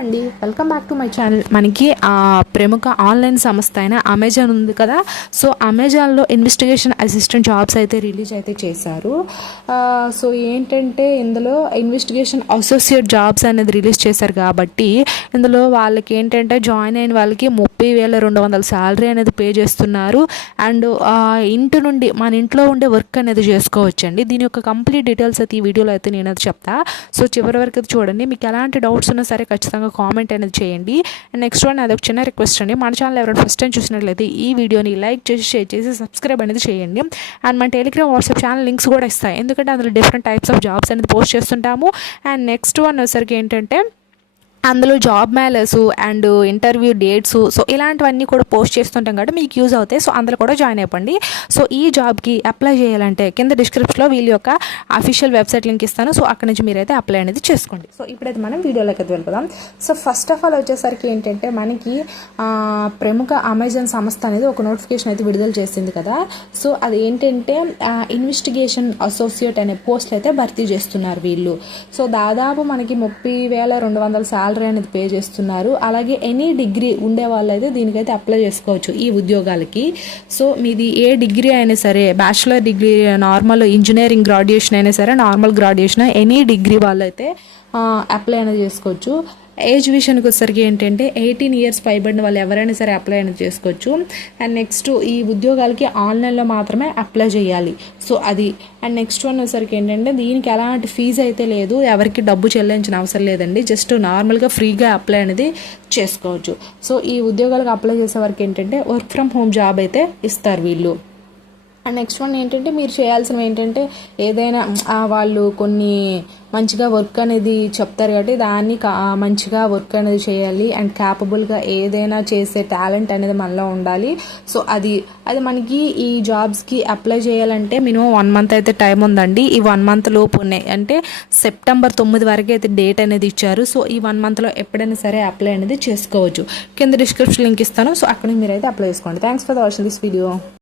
అండి, welcome back to my channel. మనకి ప్రముఖ ఆన్లైన్ సంస్థ అయిన అమెజాన్ ఉంది కదా. సో అమెజాన్లో ఇన్వెస్టిగేషన్ అసిస్టెంట్ జాబ్స్ అయితే రిలీజ్ అయితే చేశారు. సో ఏంటంటే ఇందులో ఇన్వెస్టిగేషన్ అసోసియేట్ జాబ్స్ అనేది రిలీజ్ చేశారు కాబట్టి ఇందులో వాళ్ళకి ఏంటంటే జాయిన్ అయిన వాళ్ళకి 30,200 శాలరీ అనేది పే చేస్తున్నారు. అండ్ ఇంటి నుండి మన ఇంట్లో ఉండే వర్క్ అనేది చేసుకోవచ్చండి. దీని యొక్క కంప్లీట్ డీటెయిల్స్ అయితే ఈ వీడియోలో అయితే నేను అది చెప్తా. సో చివరి వరకు అయితే చూడండి. మీకు ఎలాంటి డౌట్స్ ఉన్నా సరే ఖచ్చితంగా కామెంట్ అనేది చేయండి. అండ్ నెక్స్ట్ వన్ అది ఒక చిన్న రిక్వెస్ట్ అండి, మన ఛానల్ ఎవరైనా ఫస్ట్ టైం చూసినట్లయితే ఈ వీడియోని లైక్ చేసి షేర్ చేసి సబ్స్క్రైబ్ అనేది చేయండి. అండ్ మన టెలిగ్రామ్ వాట్సాప్ ఛానల్ లింక్స్ కూడా ఇస్తాయి, ఎందుకంటే అందులో డిఫరెంట్ టైప్స్ ఆఫ్ జాబ్స్ అనేది పోస్ట్ చేస్తుంటాము. అండ్ నెక్స్ట్ వన్ వచ్చేసరికి ఏంటంటే అందులో job mailers and interview dates so ఇలాంటివన్నీ కూడా పోస్ట్ చేస్తుంటాం కాబట్టి మీకు యూజ్ అవుతాయి. సో అందులో కూడా జాయిన్ అయిపోండి. సో ఈ జాబ్కి అప్లై చేయాలంటే కింద డిస్క్రిప్షన్లో వీళ్ళ యొక్క అఫీషియల్ వెబ్సైట్ లింక్ ఇస్తాను. సో అక్కడ నుంచి మీరైతే అప్లై అనేది చేసుకోండి. సో ఇప్పుడైతే మనం వీడియోలోకి అయితే వెళ్ళిపోదాం. సో ఫస్ట్ ఆఫ్ ఆల్ వచ్చేసరికి ఏంటంటే మనకి ప్రముఖ అమెజాన్ సంస్థ అనేది ఒక నోటిఫికేషన్ అయితే విడుదల చేసింది కదా. సో అది ఏంటంటే ఇన్వెస్టిగేషన్ అసోసియేట్ అనే పోస్టులు అయితే భర్తీ చేస్తున్నారు వీళ్ళు. సో దాదాపు మనకి 30,200 శాలరీ అనేది పే చేస్తున్నారు. అలాగే ఎనీ డిగ్రీ ఉండే వాళ్ళు అయితే దీనికైతే అప్లై చేసుకోవచ్చు ఈ ఉద్యోగాలకి. సో మీది ఏ డిగ్రీ అయినా సరే, bachelor degree, normal engineering graduation అయినా సరే, నార్మల్ గ్రాడ్యుయేషన్, ఎనీ డిగ్రీ వాళ్ళు అయితే అప్లై అనేది చేసుకోవచ్చు. ఏజ్ విషయానికి వచ్చేసరికి ఏంటంటే 18 ఇయర్స్ పైబడిన వాళ్ళు ఎవరైనా సరే అప్లై అనేది చేసుకోవచ్చు. అండ్ నెక్స్ట్ ఈ ఉద్యోగాలకి ఆన్లైన్లో మాత్రమే అప్లై చేయాలి. సో అది. అండ్ నెక్స్ట్ వన్ వచ్చేసరికి ఏంటంటే దీనికి ఎలాంటి ఫీజు అయితే లేదు, ఎవరికి డబ్బు చెల్లించిన అవసరం లేదండి. జస్ట్ నార్మల్గా ఫ్రీగా అప్లై అనేది చేసుకోవచ్చు. సో ఈ ఉద్యోగాలకు అప్లై చేసే వరకు ఏంటంటే వర్క్ ఫ్రమ్ హోమ్ జాబ్ అయితే ఇస్తారు వీళ్ళు. అండ్ నెక్స్ట్ వన్ ఏంటంటే మీరు చేయాల్సినవి ఏంటంటే ఏదైనా వాళ్ళు కొన్ని మంచిగా వర్క్ అనేది చెప్తారు కాబట్టి దాన్ని మంచిగా వర్క్ అనేది చేయాలి. అండ్ క్యాపబుల్గా ఏదైనా చేసే టాలెంట్ అనేది మనలో ఉండాలి. సో అది మనకి ఈ జాబ్స్కి అప్లై చేయాలంటే మినిమం 1 మంత్ అయితే టైం ఉందండి. ఈ 1 మంత్ లోపు ఉన్నాయి అంటే సెప్టెంబర్ 9 వరకు అయితే డేట్ అనేది ఇచ్చారు. సో ఈ 1 మంత్లో ఎప్పుడైనా సరే అప్లై అనేది చేసుకోవచ్చు. కింద డిస్క్రిప్షన్ లింక్ ఇస్తాను. సో అక్కడ మీరైతే అప్లై చేసుకోండి. Thanks for watching this video.